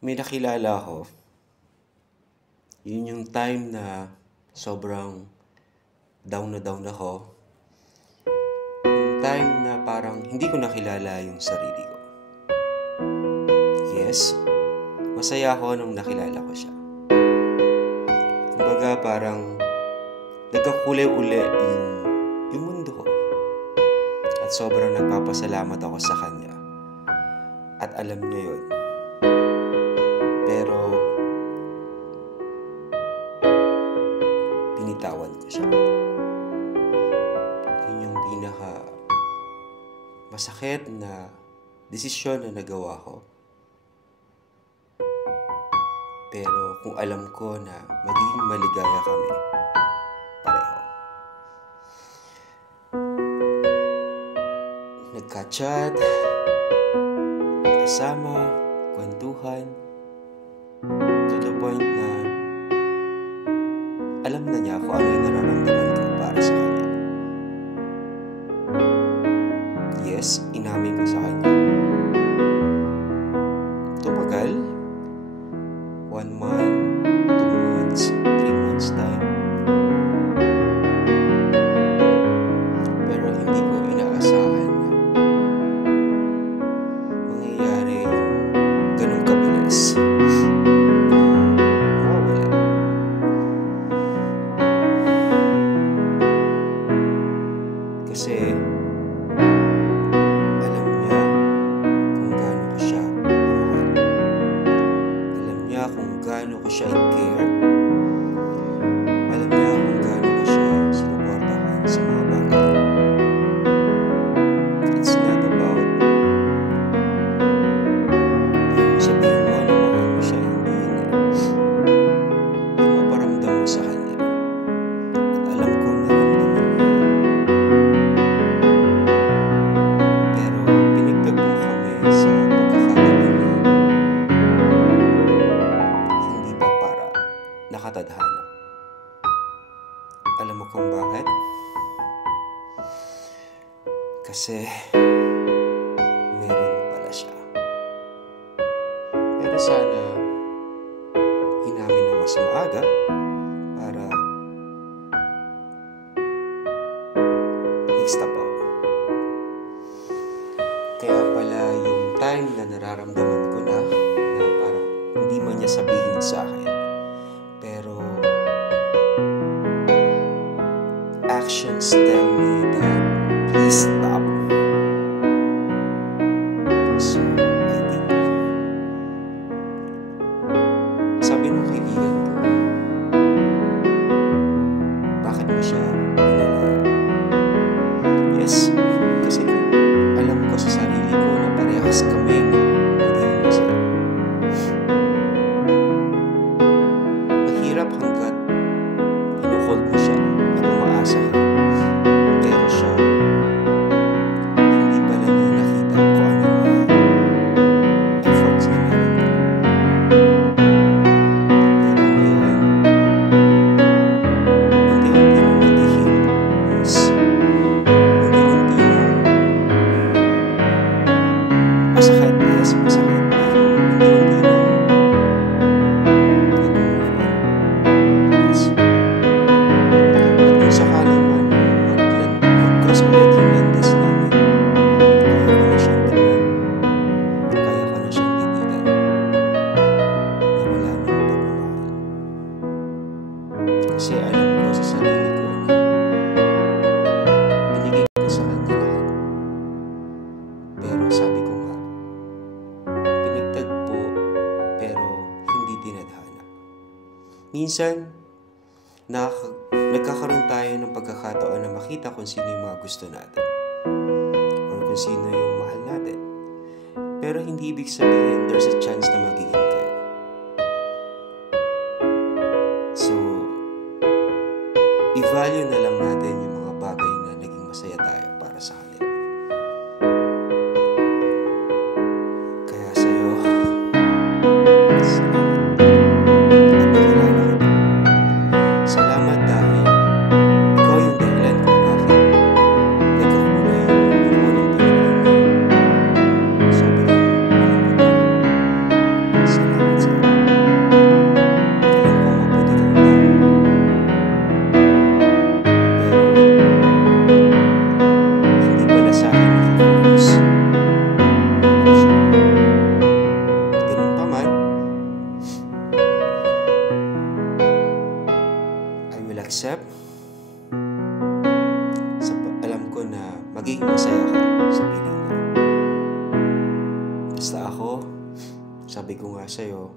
May nakilala ko, yun yung time na sobrang down ako. Yung time na parang hindi ko nakilala yung sarili ko. Yes, masaya ako nung nakilala ko siya. Kumbaga parang nagkakulay uli yung mundo ko. At sobrang nagpapasalamat ako sa kanya. At alam niya yun. Pero binitawan ko siya. Yun yung pinaka masakit na desisyon na nagawa ko. Pero kung alam ko na magiging maligaya kami pareho. Nagka-chat, kasama, kwentuhan, to the point na alam na niya kung ano yung nararamdaman ko para sa kanya. Yes, inamin ko sa kanya. Tumagal. 1 month, 2 months, 3 months time. Pero hindi ko inaasahan na mangyayari yung ganun kabilis. Mawawala. Kasi alam niya kung gaano ko siya mahal. Alam niya kung gaano ko siya i-care. Alam niya kung gaano ko siya sinuportahan sa mga bagay. It's not about yung sabihin mo na mahal mo siya, hindi yun eh. Yung maparamdam mo sa kanya. At alam kong naramdaman mo yun. Pero pinagtagpo kami sa pagkakataon na hindi pa para nakatadhana. Alam mo kung bakit? Kasi meron pala siya. Pero sana inamin na mas maaga para nag-stop ako. Kaya pala yung time na nararamdaman ko na parang hindi man niya sabihin sa akin, pero actions tell me that please stop. So, I think sabi ng kaibigan ko, bakit mo siya pinalaya? Yes, kasi alam ko sa sarili ko na parehas kami na magiging masaya. Mahirap hanggat kinuhold mo siya at umaasa ka. Pero siya, hindi pala niya nakita kung ano yung mga efforts na meron ka. Pero ngayon, unti-unti nang nag-heal. Yes. Unti-unti nang masakit. Yes, masakit. Pero unti-unti nang nag-move on. Yes. At kung sakaling man mag-cross ulit yung landas namin, kaya ko na siyang tingnan. Kaya ko na siyang titigan. Na wala nang pagmamahal. Kasi alam ko sa sarili ko na binigay ko sa kanya lahat. Pero sabi ko nga, pinagtagpo pero hindi tinadhana. Minsan, nagkakaroon tayo ng pagkakataon na makita kung sino yung mga gusto natin or kung sino yung mahal natin. Pero hindi ibig sabihin there's a chance na magiging kayo. So, i-value na lang natin yung mga bagay na naging masaya tayo para sa kanila. Kaya sa'yo, salamat. At nakilala kita. Salamat dahil ikaw yung dahilan kung bakit nagkakulay yung mundo ko ng panahon na sobrang malungkot ako. Salamat. Sabi ko nga sa'yo,